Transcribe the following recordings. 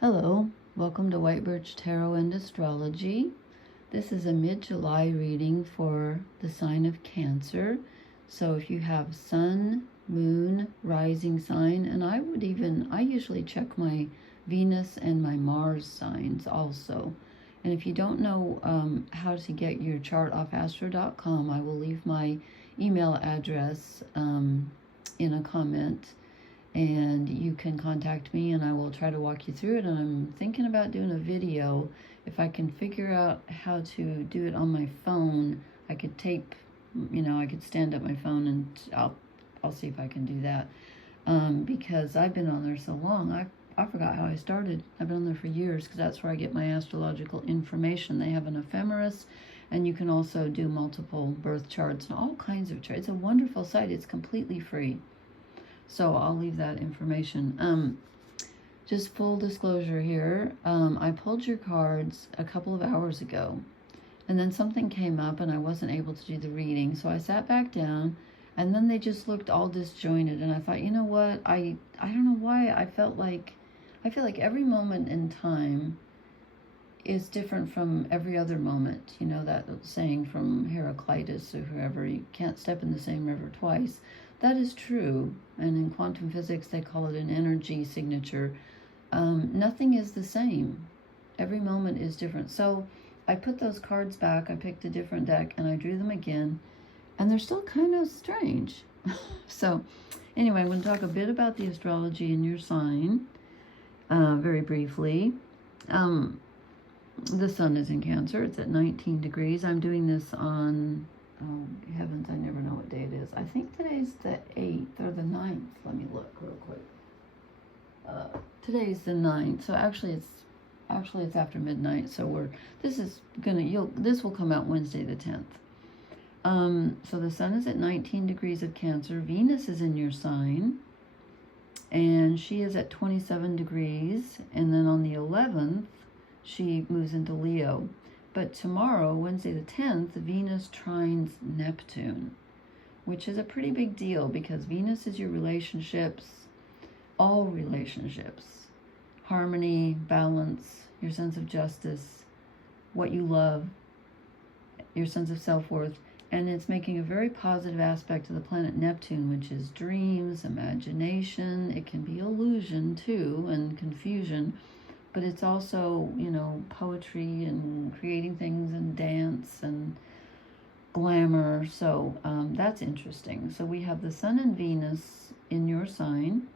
Hello, welcome to White Birch Tarot and Astrology. This is a mid-July reading for the sign of Cancer. So if you have Sun, Moon, Rising sign, and I usually check my Venus and my Mars signs also. And if you don't know how to get your chart off astro.com, I will leave my email address in a comment, and you can contact me and I will try to walk you through it. And I'm thinking about doing a video. If I can figure out how to do it on my phone, I could tape, I could stand up my phone, and I'll see if I can do that. Because I've been on there so long, I forgot how I started. I've been on there for years because that's where I get my astrological information. They have an ephemeris, and you can also do multiple birth charts and all kinds of charts. It's a wonderful site. It's completely free. So I'll leave that information. Just full disclosure here, I pulled your cards a couple of hours ago, and then something came up and I wasn't able to do the reading. So I sat back down, and then they just looked all disjointed, and I thought, you know what, I don't know why I feel like every moment in time is different from every other moment. You know that saying from Heraclitus or whoever, you can't step in the same river twice. That is true, and in quantum physics they call it an energy signature. Nothing is the same. Every moment is different. So I put those cards back, I picked a different deck, and I drew them again, and they're still kind of strange. So anyway, I'm going to talk a bit about the astrology in your sign, very briefly. The sun is in Cancer. It's at 19 degrees. I'm doing this on, oh heavens, I never know what day it is. I think today's the 8th or the 9th. Let me look real quick. Today's the 9th. So actually it's after midnight. So this will come out Wednesday the 10th. So the sun is at 19 degrees of Cancer. Venus is in your sign, and she is at 27 degrees. And then on the 11th, she moves into Leo. But tomorrow, Wednesday the 10th, Venus trines Neptune, which is a pretty big deal because Venus is your relationships, all relationships, harmony, balance, your sense of justice, what you love, your sense of self-worth. And it's making a very positive aspect to the planet Neptune, which is dreams, imagination. It can be illusion too, and confusion. But it's also, poetry and creating things and dance and glamour. So that's interesting. So we have the sun and Venus in your sign.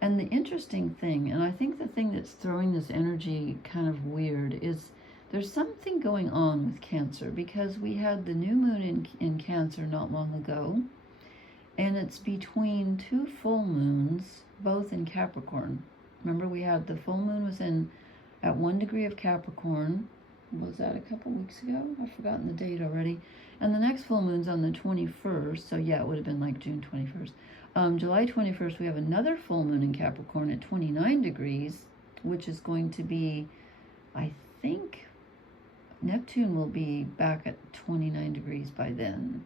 And the interesting thing, and I think the thing that's throwing this energy kind of weird, is there's something going on with Cancer, because we had the new moon in Cancer not long ago. And it's between two full moons, both in Capricorn. Remember, we had the full moon was at 1 degree of Capricorn. Was that a couple weeks ago? I've forgotten the date already. And the next full moon's on the 21st. So yeah, it would have been like June 21st. July 21st, we have another full moon in Capricorn at 29 degrees, which is going to be, I think, Neptune will be back at 29 degrees by then.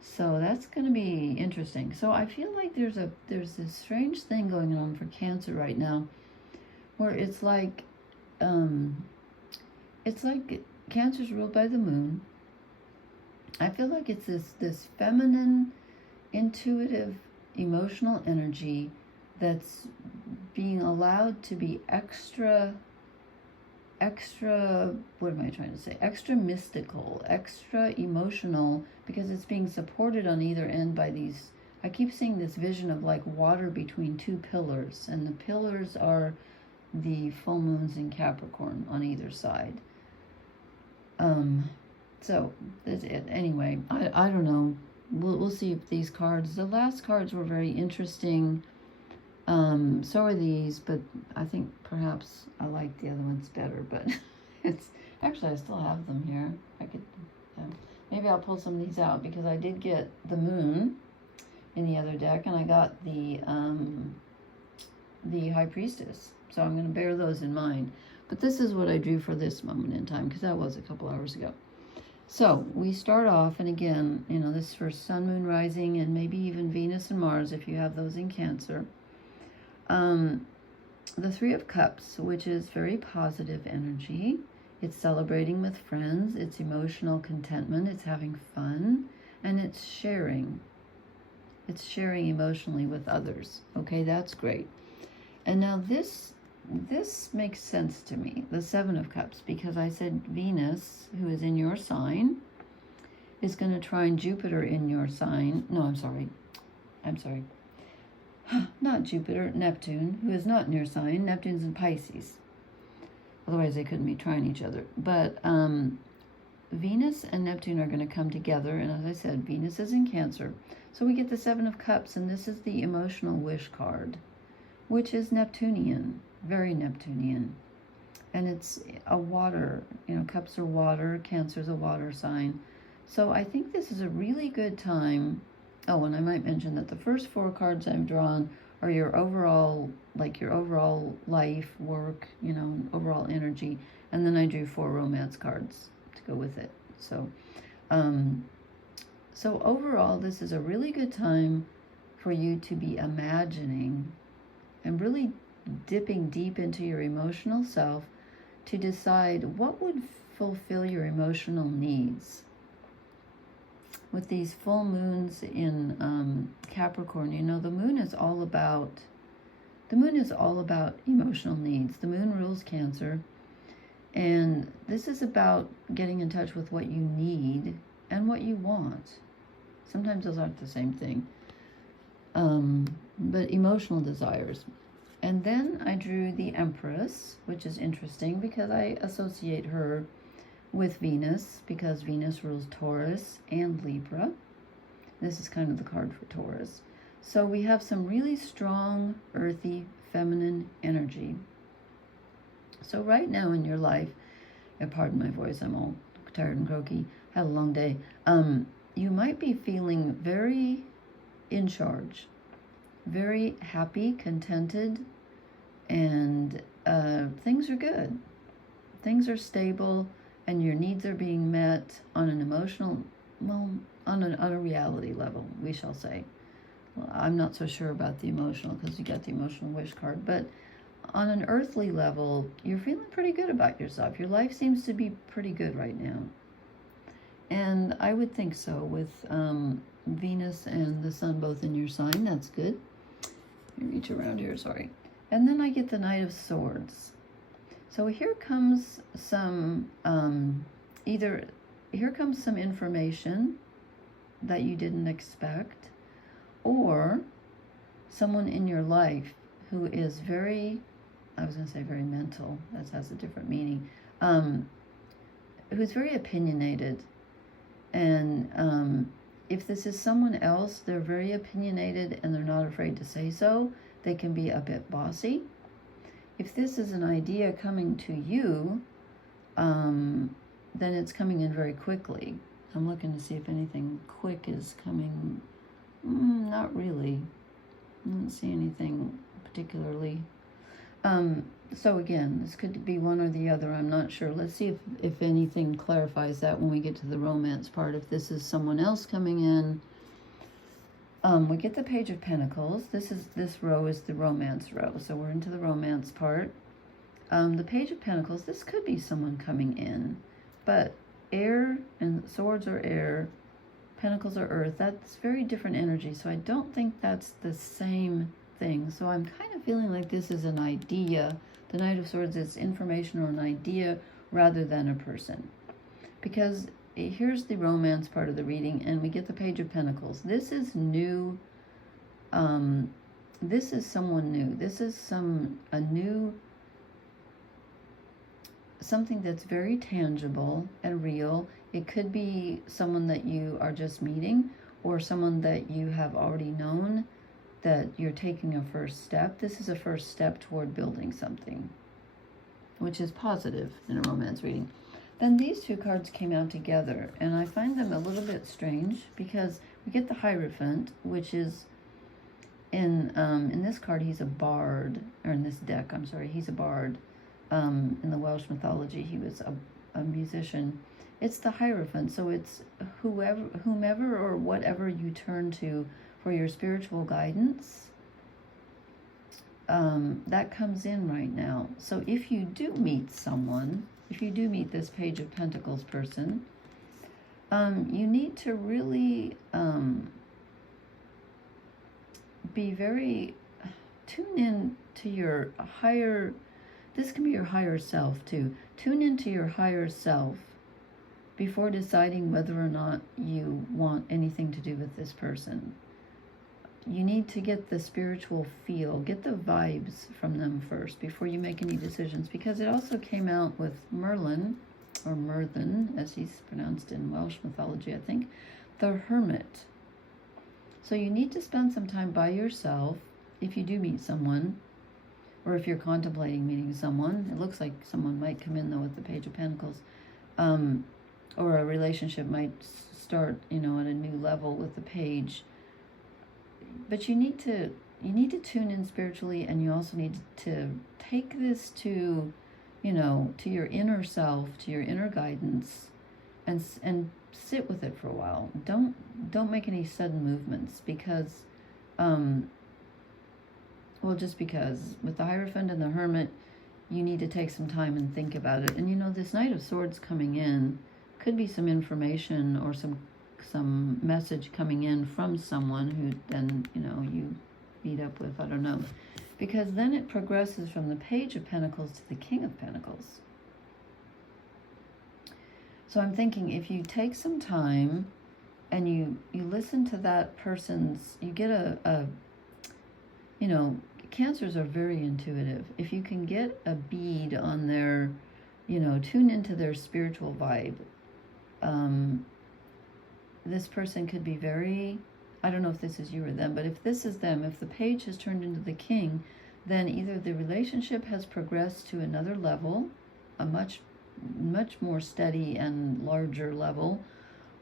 So that's going to be interesting. So I feel like there's this strange thing going on for Cancer right now, where it's like Cancer's ruled by the moon. I feel like it's this feminine, intuitive, emotional energy that's being allowed to be extra, what am I trying to say? Extra mystical, extra emotional, because it's being supported on either end by these, I keep seeing this vision of like water between two pillars, and the pillars are the full moons in Capricorn on either side. So that's it. Anyway, I don't know. We'll see if these cards, the last cards were very interesting. So are these, but I think perhaps I like the other ones better, but it's actually, I still have them here. I could, maybe I'll pull some of these out, because I did get the moon in the other deck, and I got the High Priestess. So I'm going to bear those in mind. But this is what I drew for this moment in time, because that was a couple hours ago. So we start off, and again, this is for Sun, Moon, Rising, and maybe even Venus and Mars if you have those in Cancer. the Three of Cups, which is very positive energy. It's celebrating with friends, it's emotional contentment, it's having fun, and it's sharing. It's sharing emotionally with others. Okay, that's great. And now this makes sense to me, the Seven of Cups, because I said Venus, who is in your sign, is going to trine Jupiter in your sign. No, I'm sorry. Not Jupiter, Neptune, who is not in your sign. Neptune's in Pisces. Otherwise, they couldn't be trying each other. But Venus and Neptune are going to come together. And as I said, Venus is in Cancer. So we get the Seven of Cups, and this is the emotional wish card, which is Neptunian, very Neptunian. And it's a water, cups are water, Cancer's a water sign. So I think this is a really good time. Oh, and I might mention that the first 4 cards I've drawn are your overall life, work, overall energy. And then I drew 4 romance cards to go with it. So, so overall, this is a really good time for you to be imagining and really dipping deep into your emotional self to decide what would fulfill your emotional needs. With these full moons in Capricorn, the moon is all about emotional needs. The moon rules Cancer, and this is about getting in touch with what you need and what you want. Sometimes those aren't the same thing, but emotional desires. And then I drew the Empress, which is interesting because I associate her with Venus, because Venus rules Taurus and Libra. This is kind of the card for Taurus. So we have some really strong, earthy, feminine energy. So right now in your life, and pardon my voice, I'm all tired and croaky, had a long day, you might be feeling very in charge, very happy, contented, and things are good. Things are stable, and your needs are being met on an emotional, on a reality level, we shall say. Well, I'm not so sure about the emotional because you got the emotional wish card, but on an earthly level, you're feeling pretty good about yourself. Your life seems to be pretty good right now. And I would think so with Venus and the Sun both in your sign. That's good. Let me reach around here, sorry. And then I get the Knight of Swords. So here comes some, here comes some information that you didn't expect, or someone in your life who is very, I was going to say very mental, that has a different meaning, who's very opinionated. And if this is someone else, they're very opinionated and they're not afraid to say so. They can be a bit bossy. If this is an idea coming to you, then it's coming in very quickly. I'm looking to see if anything quick is coming. Not really. I don't see anything particularly. So again, this could be one or the other. I'm not sure. Let's see if anything clarifies that when we get to the romance part. If this is someone else coming in. We get the Page of Pentacles. This row is the romance row. So we're into the romance part. The Page of Pentacles, this could be someone coming in. But air and swords are air. Pentacles are earth. That's very different energy. So I don't think that's the same thing. So I'm kind of feeling like this is an idea. The Knight of Swords is information or an idea rather than a person. Because here's the romance part of the reading, and we get the Page of Pentacles. This is new. This is someone new. This is something that's very tangible and real. It could be someone that you are just meeting, or someone that you have already known, that you're taking a first step. This is a first step toward building something, which is positive in a romance reading. Then these two cards came out together, and I find them a little bit strange because we get the Hierophant, which is in this card, he's a bard, or in this deck, I'm sorry, he's a bard. In the Welsh mythology, he was a musician. It's the Hierophant, so it's whomever or whatever you turn to for your spiritual guidance. that comes in right now. So if you do meet someone, if you do meet this Page of Pentacles person, you need to really be very tune in to your higher, this can be your higher self too. Tune into your higher self before deciding whether or not you want anything to do with this person. You need to get the spiritual feel, get the vibes from them first before you make any decisions, because it also came out with Merlin, or Merlin, as he's pronounced in Welsh mythology, I think, the Hermit. So you need to spend some time by yourself if you do meet someone, or if you're contemplating meeting someone. It looks like someone might come in, though, with the Page of Pentacles. Or a relationship might start, at a new level with the Page. But you need to tune in spiritually, and you also need to take this to, to your inner self, to your inner guidance, and sit with it for a while. Don't make any sudden movements, because, just because with the Hierophant and the Hermit, you need to take some time and think about it. And this Knight of Swords coming in could be some information or some message coming in from someone who then, you meet up with, I don't know. Because then it progresses from the Page of Pentacles to the King of Pentacles. So I'm thinking, if you take some time and you listen to that person's, you get Cancers are very intuitive. If you can get a bead on their, tune into their spiritual vibe, this person could be very, I don't know if this is you or them, but if this is them, if the Page has turned into the King, then either the relationship has progressed to another level, a much more steady and larger level,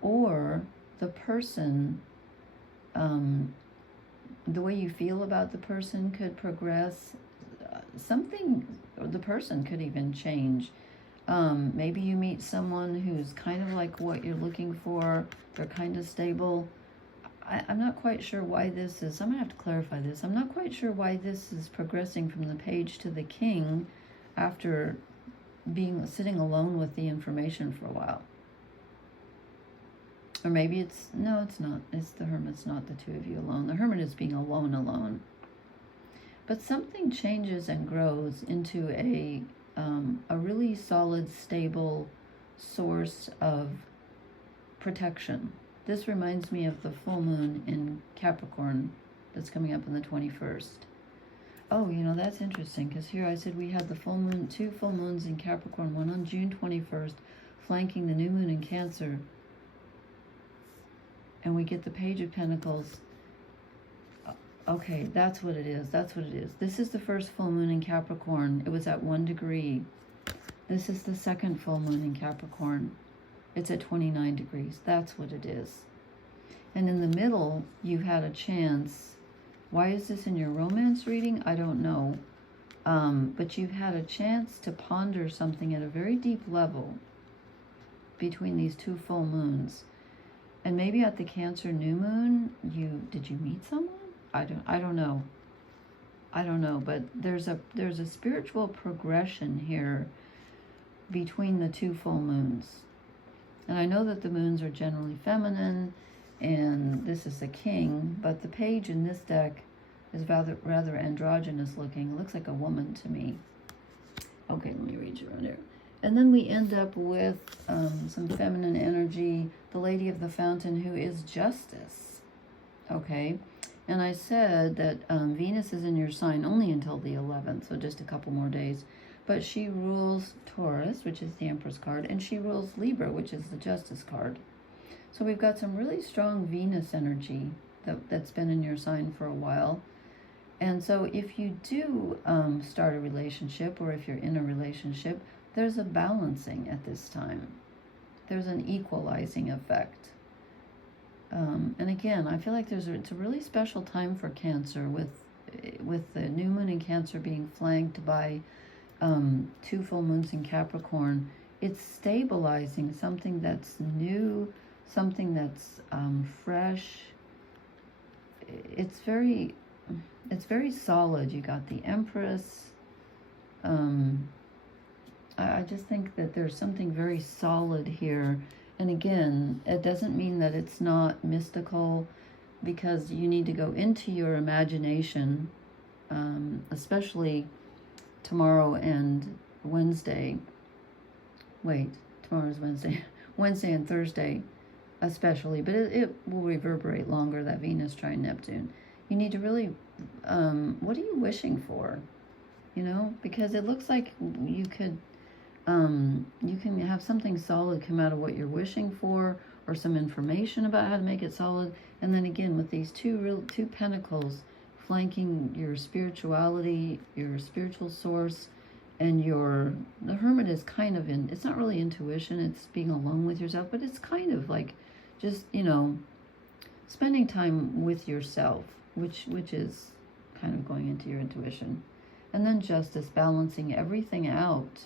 or the person, the way you feel about the person could progress. The person could even change. Maybe you meet someone who's kind of like what you're looking for. They're kind of stable. I'm not quite sure why this is. I'm going to have to clarify this. I'm not quite sure why this is progressing from the Page to the King after sitting alone with the information for a while. Or maybe it's not. It's the Hermit's not the two of you alone. The Hermit is being alone. But something changes and grows into a really solid, stable source of protection. This reminds me of the full moon in Capricorn that's coming up on the 21st. Oh, that's interesting, because here I said we had the full moon, 2 full moons in Capricorn, one on June 21st, flanking the new moon in Cancer. And we get the Page of Pentacles. Okay, that's what it is. This is the first full moon in Capricorn. It was at 1 degree. This is the second full moon in Capricorn. It's at 29 degrees. That's what it is. And in the middle, you had a chance. Why is this in your romance reading? I don't know. But you've had a chance to ponder something at a very deep level between these 2 full moons. And maybe at the Cancer new moon, did you meet someone? I don't know. But there's a spiritual progression here between the 2 full moons. And I know that the moons are generally feminine, and this is the King, but the Page in this deck is rather androgynous looking. It looks like a woman to me. Okay, let me read you around here. And then we end up with some feminine energy, the Lady of the Fountain, who is Justice. Okay, and I said that Venus is in your sign only until the 11th, so just a couple more days. But she rules Taurus, which is the Empress card, and she rules Libra, which is the Justice card. So we've got some really strong Venus energy that's been in your sign for a while. And so if you do start a relationship, or if you're in a relationship, there's a balancing at this time. There's an equalizing effect. And again, I feel like it's a really special time for Cancer, with the new moon in Cancer being flanked by 2 full moons in Capricorn. It's stabilizing something that's new, something that's fresh. It's very it's very solid. You got the Empress. I just think that there's something very solid here. And again, it doesn't mean that it's not mystical, because you need to go into your imagination, especially tomorrow and Wednesday. Wait, tomorrow's Wednesday. Wednesday and Thursday especially, but it will reverberate longer, that Venus trine Neptune. You need to really, what are you wishing for? You know, because it looks like you could, you can have something solid come out of what you're wishing for, or some information about how to make it solid. And then again, with these two pentacles flanking your spirituality, your spiritual source, and the Hermit is kind of it's not really intuition, it's being alone with yourself, but it's kind of like just, you know, spending time with yourself, which is kind of going into your intuition. And then Justice, balancing everything out,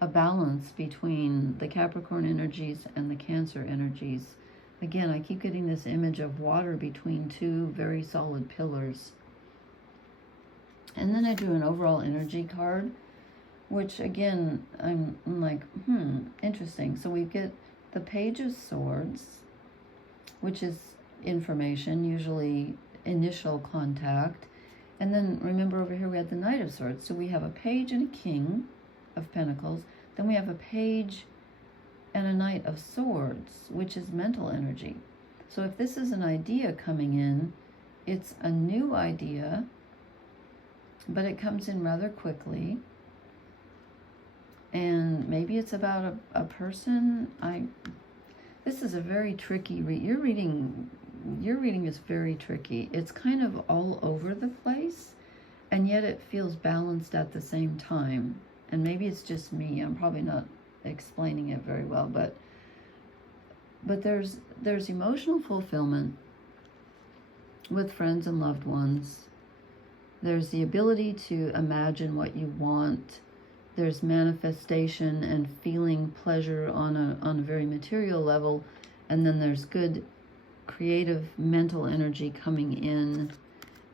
a balance between the Capricorn energies and the Cancer energies. Again, I keep getting this image of water between two very solid pillars. And then I drew an overall energy card, which again, I'm like, interesting. So we get the Page of Swords, which is information, usually initial contact. And then remember over here we had the Knight of Swords. So we have a Page and a King of Pentacles. Then we have a Page and a Knight of Swords, which is mental energy. So if this is an idea coming in, it's a new idea, but it comes in rather quickly. And maybe it's about a person. This is a very tricky read. Your reading is very tricky. It's kind of all over the place, and yet it feels balanced at the same time. And maybe it's just me. I'm probably not explaining it very well, but there's emotional fulfillment with friends and loved ones. There's the ability to imagine what you want. There's manifestation and feeling pleasure on a very material level. And then there's good creative mental energy coming in,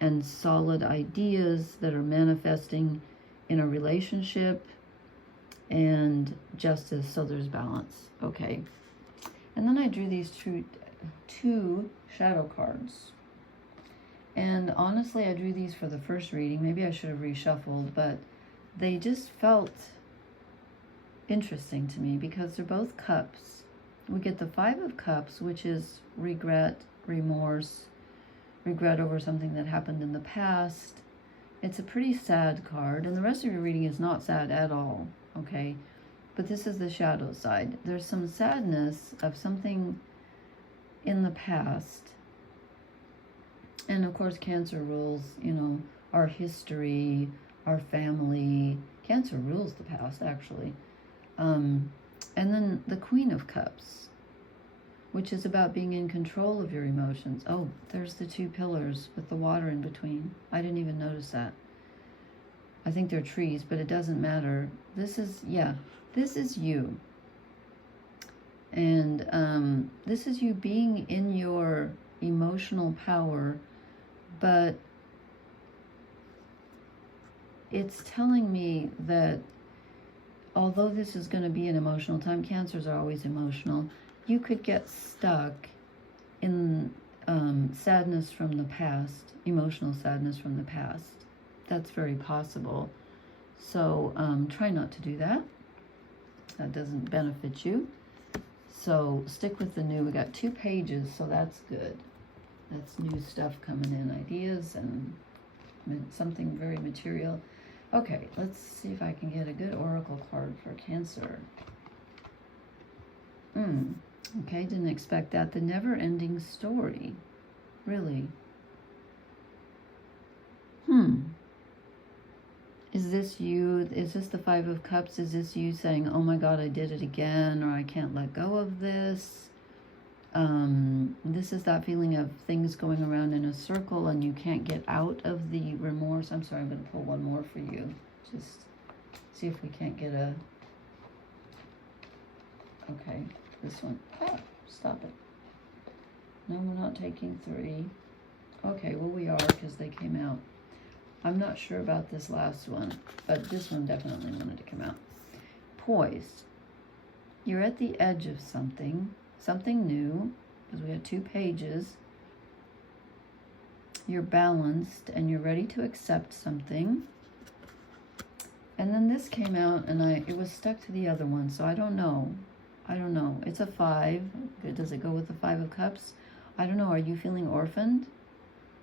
and solid ideas that are manifesting in a relationship, and justice. So there's balance. Okay. And then I drew these two shadow cards. And honestly, I drew these for the first reading. Maybe I should have reshuffled, but they just felt interesting to me because they're both cups. We get the Five of Cups, which is regret, remorse, regret over something that happened in the past. It's a pretty sad card, and the rest of your reading is not sad at all, okay? But this is the shadow side. There's some sadness of something in the past. And of course, Cancer rules, you know, our history, our family. Cancer rules the past, actually. And then the Queen of Cups, which is about being in control of your emotions. Oh, there's the two pillars with the water in between. I didn't even notice that. I think they're trees, but it doesn't matter. This is you. And this is you being in your emotional power, but it's telling me that although this is going to be an emotional time, Cancers are always emotional, you could get stuck in sadness from the past, emotional sadness from the past. That's very possible. So try not to do that. That doesn't benefit you. So stick with the new. We got 2 pages, so that's good. That's new stuff coming in, ideas and something very material. Okay, let's see if I can get a good oracle card for Cancer. Okay, didn't expect that. The never-ending story. Really? Is this you? Is this the Five of Cups? Is this you saying, oh my God, I did it again, or I can't let go of this? This is that feeling of things going around in a circle and you can't get out of the remorse. I'm sorry, I'm going to pull one more for you. Just see if we can't get a... Okay, this one. Oh, stop it. No, we're not taking 3. Okay, well, we are, because they came out. I'm not sure about this last one, but this one definitely wanted to come out. Poised. You're at the edge of something new, because we had 2 pages. You're balanced, and you're ready to accept something. And then this came out, and it was stuck to the other one, so I don't know. It's a 5. Does it go with the 5 of Cups? I don't know. Are you feeling orphaned?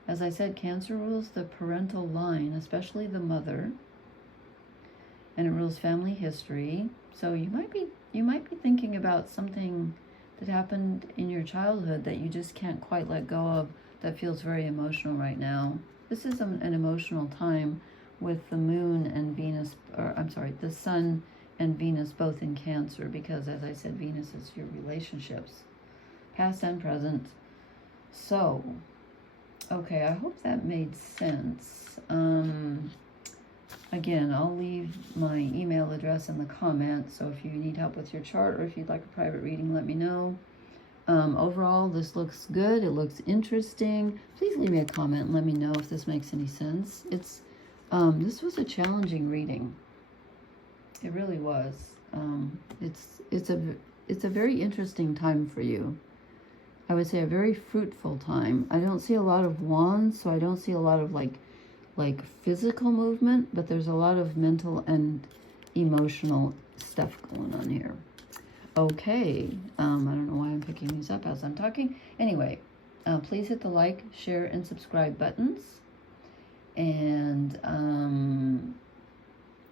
As I said, Cancer rules the parental line, especially the mother, and it rules family history. So you might be thinking about something that happened in your childhood that you just can't quite let go of, that feels very emotional right now. This is an emotional time with the moon and Venus, or I'm sorry, the sun and Venus both in Cancer, because as I said, Venus is your relationships, past and present. So, okay, I hope that made sense. Again, I'll leave my email address in the comments, so if you need help with your chart or if you'd like a private reading, let me know. Overall, this looks good. It looks interesting. Please leave me a comment and let me know if this makes any sense. This was a challenging reading. It really was. It's a very interesting time for you. I would say a very fruitful time. I don't see a lot of wands, so I don't see a lot of like physical movement, but there's a lot of mental and emotional stuff going on here. Okay, I don't know why I'm picking these up as I'm talking. Anyway, please hit the like, share, and subscribe buttons. And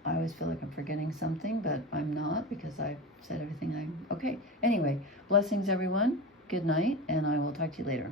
I always feel like I'm forgetting something, but I'm not, because I've said everything okay. Anyway, blessings everyone. Good night, and I will talk to you later.